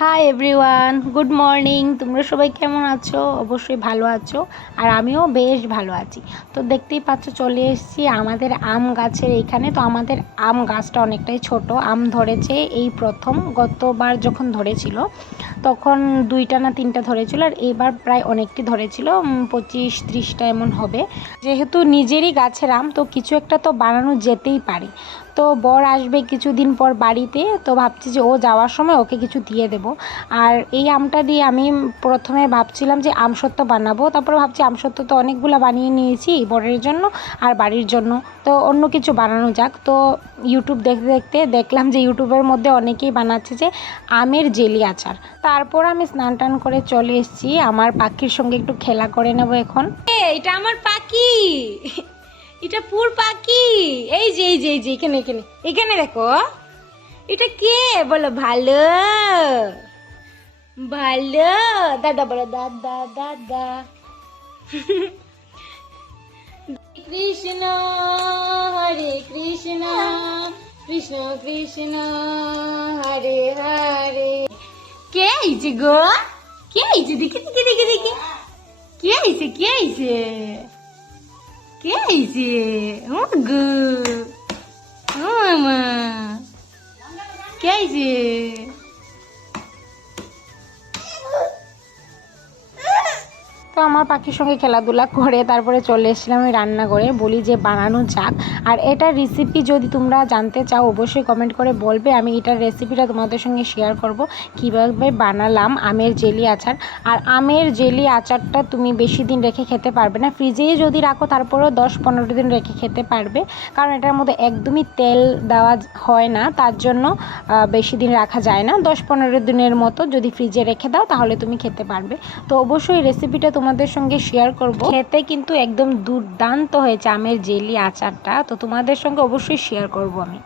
Hi everyone, good morning. তোমরা সবাই কেমন আছো? অবশ্যই ভালো আছো, আর আমিও বেশ ভালো আছি। তো দেখতেই পাচ্ছ, চলে এসেছি আমাদের আম গাছের এইখানে। তো আমাদের আম গাছটা অনেকটাই ছোট, আম ধরেছে এই প্রথম। গতবার যখন ধরেছিল তখন 2টা না 3টা ধরেছিল, আর এবার প্রায় অনেকটি ধরেছিল, 25-30টা এমন হবে। যেহেতু নিজেরই গাছের আম, তো কিছু একটা তো বানানো যেতেই পারে। তো বর আসবে কিছুদিন পর বাড়িতে, তো ভাবছি যে ও যাওয়ার সময় ওকে কিছু দিয়ে দেব। আর এই আমটা দিয়ে আমি প্রথমে ভাবছিলাম যে আমসত্ত্ব বানাবো, তারপরে ভাবছি আমসত্ত্ব তো অনেকগুলো বানিয়ে নিয়েছি বরের জন্য আর বাড়ির জন্য, তো অন্য কিছু বানানো যাক। তো ইউটিউব দেখতে দেখতে দেখলাম যে ইউটিউবের মধ্যে অনেকেই বানাচ্ছে যে আমের জেলি আচার। তারপর আমি স্নান টান করে চলে এসেছি, আমার পাখির সঙ্গে একটু খেলা করে নেব এখন। এটা আমার পাখি, এটা পুর পাখি। এই যে এখানে এখানে এখানে দেখো, এটা কে বলো? ভালো ভালো দাদা বলো, দাদা দাদা। কৃষ্ণ হরে কৃষ্ণ, কৃষ্ণ কৃষ্ণ হরে হরে। কে আইছে গো? কে আইছে? দেখি দেখি দেখি দেখি, কে আইছে? কে আইছে? কে আইছে? ও গো, ও মা, কে আইছে? তো আমার পাখির সঙ্গে খেলাধুলা করে তারপরে চলে এসেছিলাম আমি রান্নাঘরে, বলি যে বানানো যাক। আর এটার রেসিপি যদি তোমরা জানতে চাও অবশ্যই কমেন্ট করে বলবে, আমি এটার রেসিপিটা তোমাদের সঙ্গে শেয়ার করব কীভাবে বানালাম আমের জেলি আচার। আর আমের জেলি আচারটা তুমি বেশি দিন রেখে খেতে পারবে না, ফ্রিজেই যদি রাখো তারপরেও 10-15 দিন রেখে খেতে পারবে, কারণ এটার মধ্যে একদমই তেল দেওয়া হয় না, তার জন্য বেশি দিন রাখা যায় না। 10-15 দিনের মতো যদি ফ্রিজে রেখে দাও তাহলে তুমি খেতে পারবে। তো অবশ্যই রেসিপিটা তোমাদের সঙ্গে শেয়ার করব। খেতে কিন্তু একদম দুর্দান্ত হয়েছে আমের জেলি আচারটা, তো তোমাদের সঙ্গে অবশ্যই শেয়ার করব আমি।